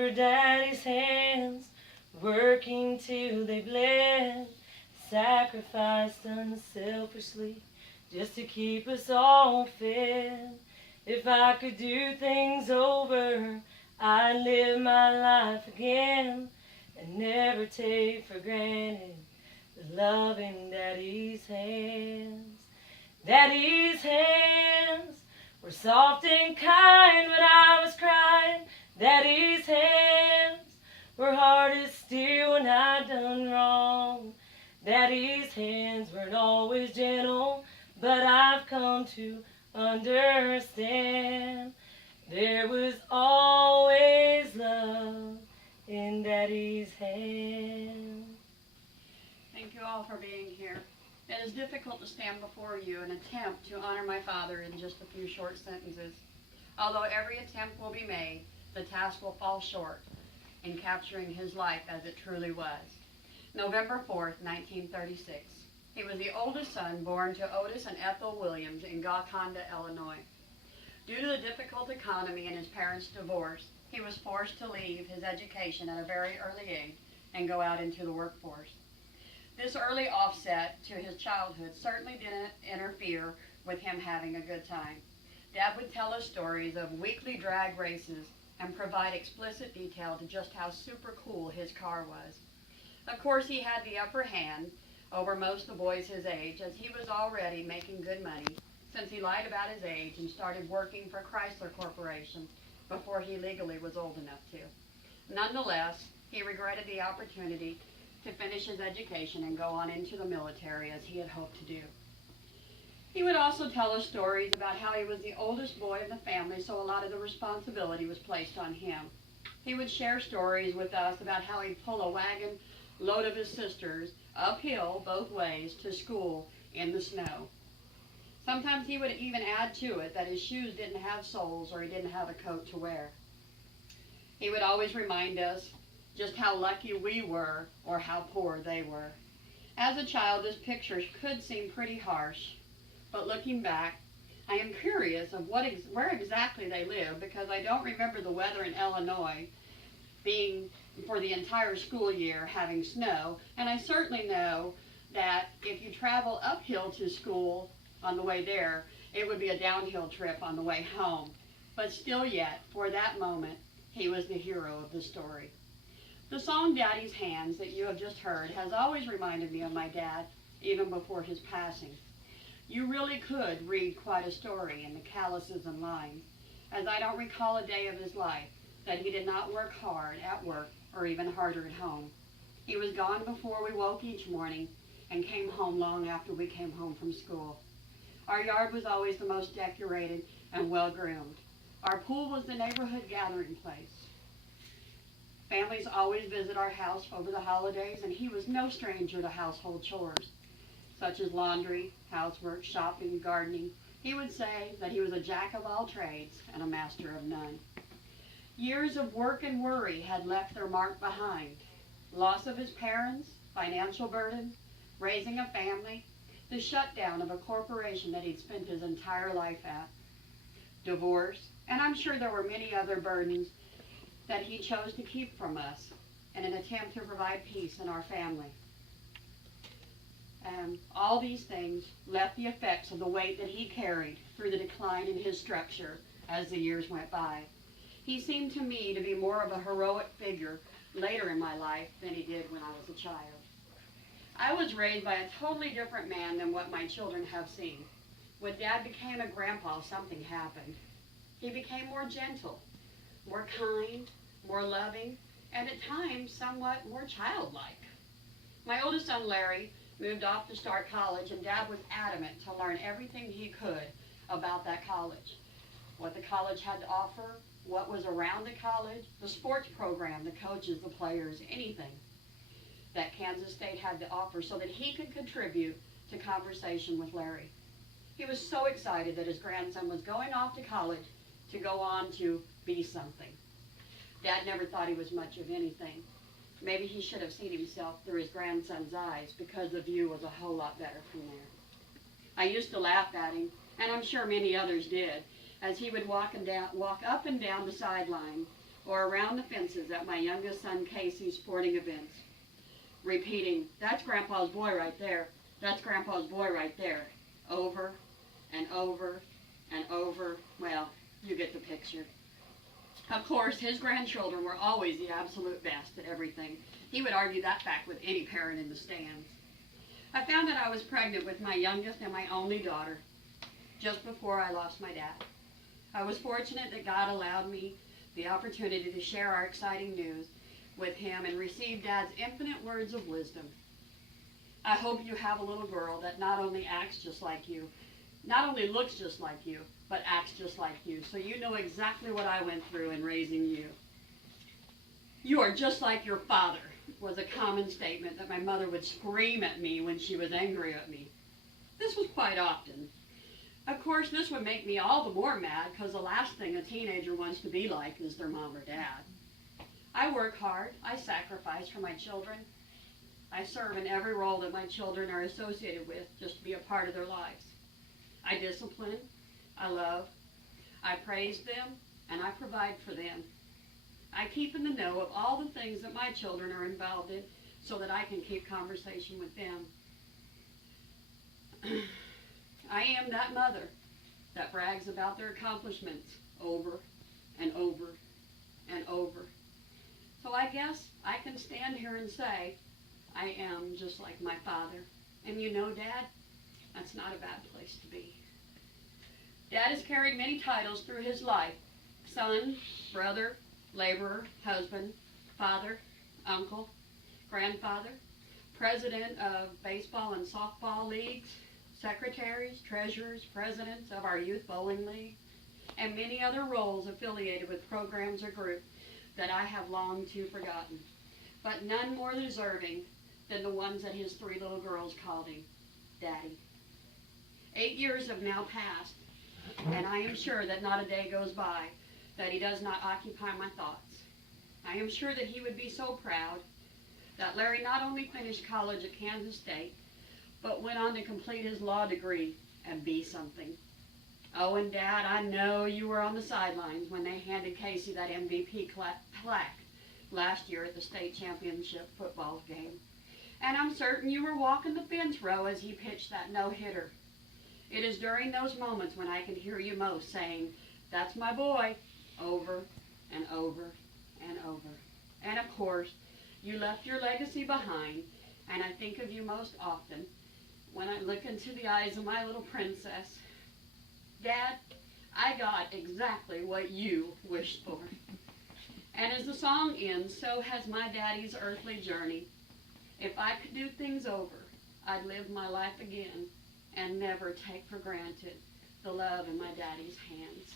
were Daddy's hands, working till they bled, sacrificed unselfishly just to keep us all fed. If I could do things over, I'd live my life again and never take for granted the love in Daddy's hands. Daddy's hands were soft and kind when I was crying. Daddy's hands were hard as steel when I'd done wrong. Daddy's hands weren't always gentle, but I've come to understand there was always love in Daddy's hands. Thank you all for being here. It is difficult to stand before you and attempt to honor my father in just a few short sentences. Although every attempt will be made, the task will fall short in capturing his life as it truly was. November 4th, 1936. He was the oldest son born to Otis and Ethel Williams in Golconda, Illinois. Due to the difficult economy and his parents' divorce, he was forced to leave his education at a very early age and go out into the workforce. This early offset to his childhood certainly didn't interfere with him having a good time. Dad would tell us stories of weekly drag races and provide explicit detail to just how super cool his car was. Of course, he had the upper hand over most of the boys his age, as he was already making good money since he lied about his age and started working for Chrysler Corporation before he legally was old enough to. Nonetheless, he regretted the opportunity to finish his education and go on into the military as he had hoped to do. He would also tell us stories about how he was the oldest boy in the family, so a lot of the responsibility was placed on him. He would share stories with us about how he'd pull a wagon load of his sisters uphill both ways to school in the snow. Sometimes he would even add to it that his shoes didn't have soles or he didn't have a coat to wear. He would always remind us just how lucky we were or how poor they were. As a child, this picture could seem pretty harsh, but looking back, I am curious of where exactly they live, because I don't remember the weather in Illinois being for the entire school year having snow, and I certainly know that if you travel uphill to school on the way there, it would be a downhill trip on the way home. But still yet, for that moment, he was the hero of the story. The song Daddy's Hands that you have just heard has always reminded me of my dad, even before his passing. You really could read quite a story in the calluses and lines, as I don't recall a day of his life that he did not work hard at work or even harder at home. He was gone before we woke each morning and came home long after we came home from school. Our yard was always the most decorated and well-groomed. Our pool was the neighborhood gathering place. Families always visit our house over the holidays, and he was no stranger to household chores, such as laundry, housework, shopping, gardening. He would say that he was a jack of all trades and a master of none. Years of work and worry had left their mark behind. Loss of his parents, financial burden, raising a family, the shutdown of a corporation that he'd spent his entire life at, divorce, and I'm sure there were many other burdens that he chose to keep from us in an attempt to provide peace in our family. All these things left the effects of the weight that he carried through the decline in his structure as the years went by. He seemed to me to be more of a heroic figure later in my life than he did when I was a child. I was raised by a totally different man than what my children have seen. When Dad became a grandpa, something happened. He became more gentle, more kind, more loving, and at times somewhat more childlike. My oldest son, Larry, moved off to start college, and Dad was adamant to learn everything he could about that college. What the college had to offer, what was around the college, the sports program, the coaches, the players, anything that Kansas State had to offer so that he could contribute to conversation with Larry. He was so excited that his grandson was going off to college to go on to be something. Dad never thought he was much of anything. Maybe he should have seen himself through his grandson's eyes, because the view was a whole lot better from there. I used to laugh at him, and I'm sure many others did, as he would walk up and down the sideline or around the fences at my youngest son Casey's sporting events, repeating, "That's Grandpa's boy right there. That's Grandpa's boy right there," over and over and over. Well, you get the picture. Of course, his grandchildren were always the absolute best at everything. He would argue that fact with any parent in the stands. I found that I was pregnant with my youngest and my only daughter just before I lost my dad. I was fortunate that God allowed me the opportunity to share our exciting news with him and receive Dad's infinite words of wisdom. I hope you have a little girl that not only acts just like you, not only looks just like you, but acts just like you, so you know exactly what I went through in raising you. "You are just like your father," was a common statement that my mother would scream at me when she was angry at me. This was quite often. Of course, this would make me all the more mad because the last thing a teenager wants to be like is their mom or dad. I work hard. I sacrifice for my children. I serve in every role that my children are associated with just to be a part of their lives. I discipline. I love. I praise them, and I provide for them. I keep in the know of all the things that my children are involved in so that I can keep conversation with them. I am that mother that brags about their accomplishments over and over and over. So I guess I can stand here and say, I am just like my father. And you know, Dad, that's not a bad place to be. Dad has carried many titles through his life: son, brother, laborer, husband, father, uncle, grandfather, president of baseball and softball leagues, secretaries, treasurers, presidents of our youth bowling league, and many other roles affiliated with programs or groups that I have long to forgotten, but none more deserving than the ones that his 3 little girls called him Daddy. 8 years have now passed, and I am sure that not a day goes by that he does not occupy my thoughts. I am sure that he would be so proud that Larry not only finished college at Kansas State, but went on to complete his law degree and be something. Oh, and Dad, I know you were on the sidelines when they handed Casey that MVP plaque last year at the state championship football game. And I'm certain you were walking the fence row as he pitched that no-hitter. It is during those moments when I can hear you most saying, "That's my boy," over and over and over. And of course, you left your legacy behind, and I think of you most often when I look into the eyes of my little princess. Dad, I got exactly what you wished for. And as the song ends, so has my daddy's earthly journey. If I could do things over, I'd live my life again and never take for granted the love in my daddy's hands.